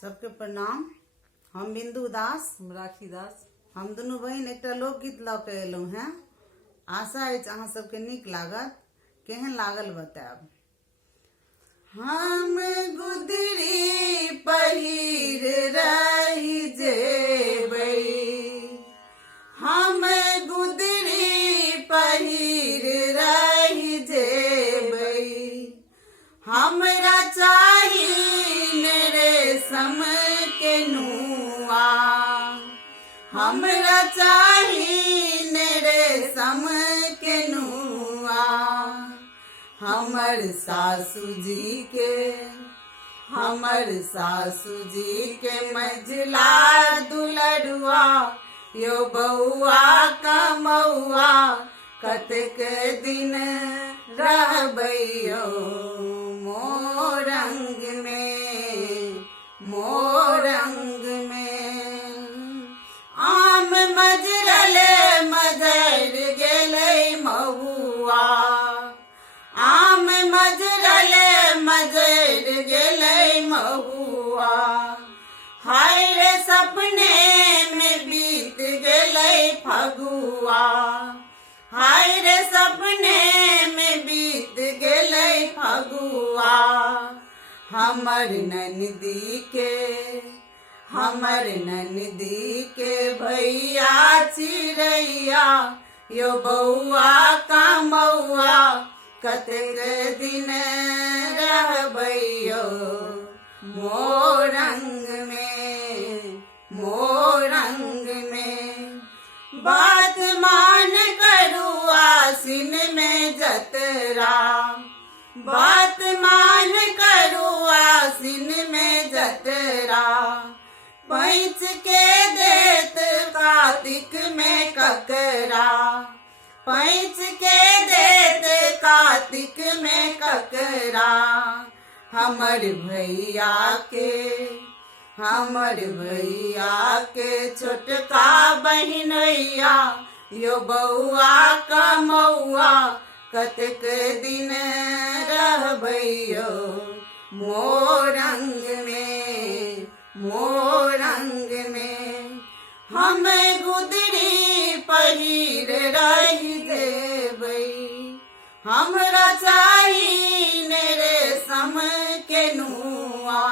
सबके प्रणाम। हम बिंदु दास, राखी दास। हम दुनू बहिन एकटा लोकगीत लऽ के एलहुँ हैं। आशा अछि अहाँ सबके नीक लागत। केहन लागल बतायब। हम गुदरी पहिर रही जेबै, हम गुदरी पहिर रही जेबै, हमरा चाही रेशम के नुआ, हमरा चाही रेशम के नुआ। हमर सासुजी के मझला दुलरुआ, यो बउआ कमौआ, कतेक दिन रहबै यौ मोरंग में, मोरंग में। आम मजरले मजर गेलै महुआ, आम मजरले मजर गेलै महुआ। हाय रे सपने में बीत गेलै फगुआ, हाय रे सपने में बीत गेलै फगुआ। हमर ननदी के भैया चिड़ैया, यो बउआ कमौआ, कतेक दिन रहबै यौ मोरंग में, मोरंग में। बात मान करू आसिन में जतरा, बात मान करू आसिन में जतरा। पैंच के देत कार्तिक में ककरा, पैंच के देत कार्तिक में ककरा। हमर भैया के छोटका बहिनैया, यो बउआ कमौआ, कतेक दिन रहबै यौ मोरंग में, मोरंग में। हम गुदरी पहिर रही जेबै, हमरा चाही रेशम के नुआ,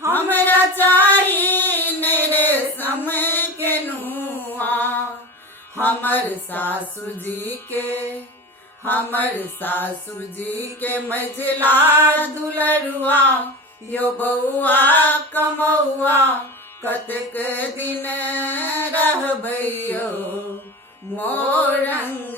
हमरा चाही रेशम के नुआ। हमर सासुजी के मझला दुलरुआ, यो बउआ कमौआ, कतेक दिन रहबै यौ मोरंग